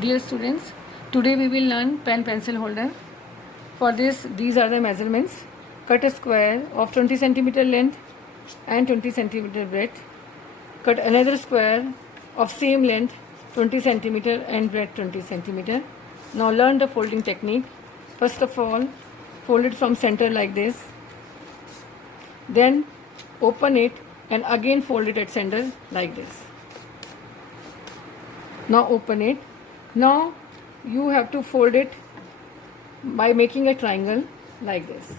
Dear students, today we will learn pen pencil holder. For this, these are the measurements. Cut a square of 20 centimeter length and 20 centimeter breadth. Cut another square of same length 20 centimeter and breadth 20 centimeter. Now learn the folding technique. First of all, fold it from center like this. Then open it and again fold it at center like this. Now open it. Now you have to fold it by making a triangle like this,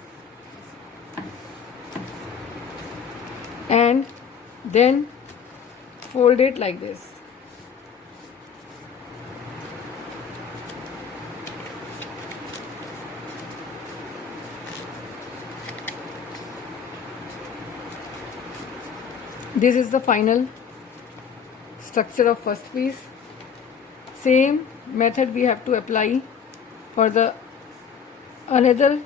and then fold it like this. This is the final structure of first piece. Same method we have to apply for the another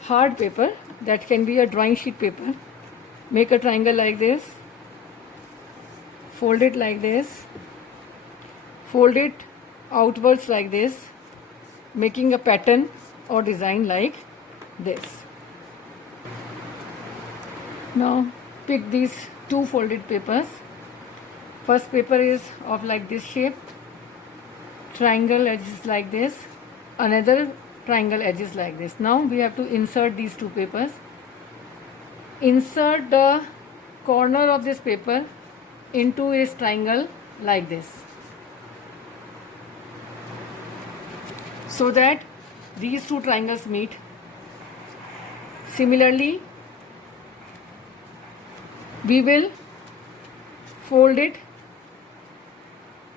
hard paper, that can be a drawing sheet paper. Make a triangle like this, fold it like this, fold it outwards like this, making a pattern or design like this. Now pick these two folded papers. First paper is of like this shape, triangle edges like this, another triangle edges like this. Now we have to insert these two papers. Insert the corner of this paper into a triangle like this, so that these two triangles meet. Similarly, we will fold it.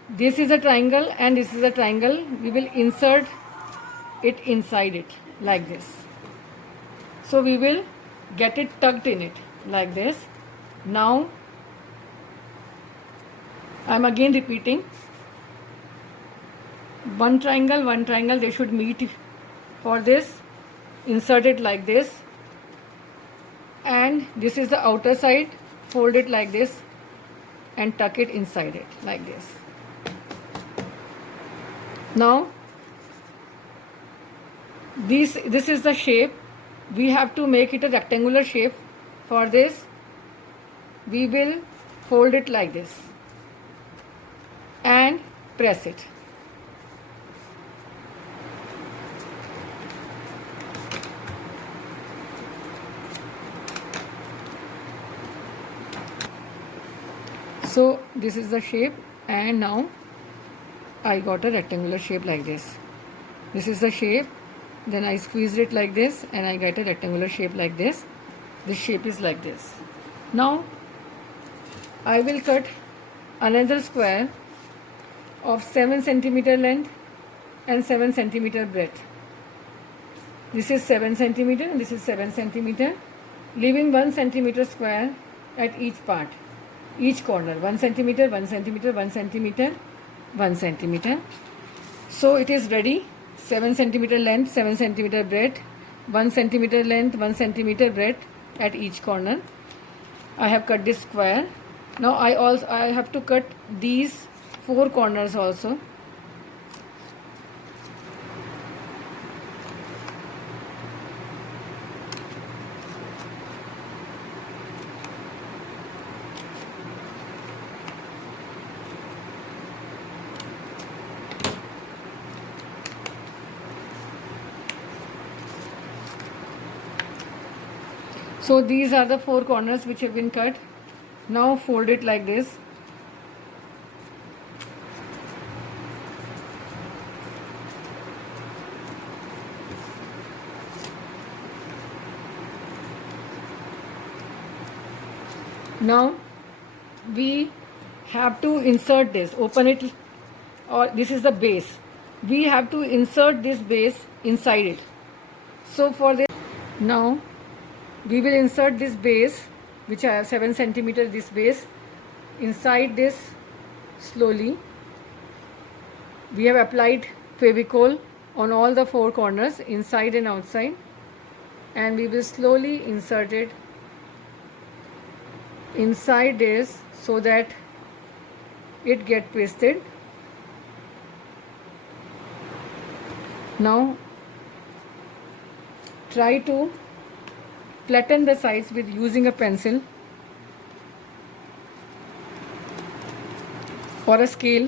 This is a triangle and this is a triangle. We will insert it inside it like this. So we will get it tucked in it like this. Now I am again repeating. One triangle, they should meet. For this, insert it like this, and this is the outer side. Fold it like this and tuck it inside it like this. Now this is the shape. We have to make it a rectangular shape. For this, we will fold it like this and press it. So this is the shape, and now I got a rectangular shape like this. This is the shape. Then I squeezed it like this and I get a rectangular shape like this. This shape is like this. Now I will cut another square of 7 centimeter length and 7 centimeter breadth. This is 7 centimeter and this is 7 centimeter, leaving 1 centimeter square at each part, each corner. 1 centimeter, 1 centimeter, 1 centimeter, 1 centimeter. So it is ready. 7 centimeter length, 7 centimeter breadth, 1 centimeter length, 1 centimeter breadth at each corner. I have cut this square. Now I have to cut these 4 corners also. So these are the 4 corners which have been cut. Now fold it like this. Now we have to insert this, open it, or this is the base. We have to insert this base inside it. So for this, now we will insert this base, which I have 7 centimeter, this base, inside this slowly. We have applied Fevicol on all the 4 corners, inside and outside, and we will slowly insert it inside this so that it get pasted Now try to flatten the sides with using a pencil or a scale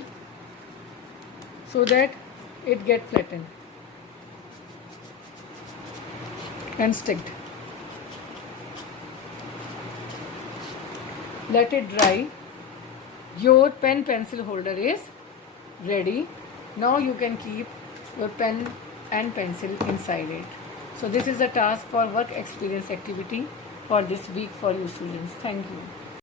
so that it get flattened and sticked. Let it dry. Your pen pencil holder is ready. Now you can keep your pen and pencil inside it. So this is a task for work experience activity for this week for you students. Thank you.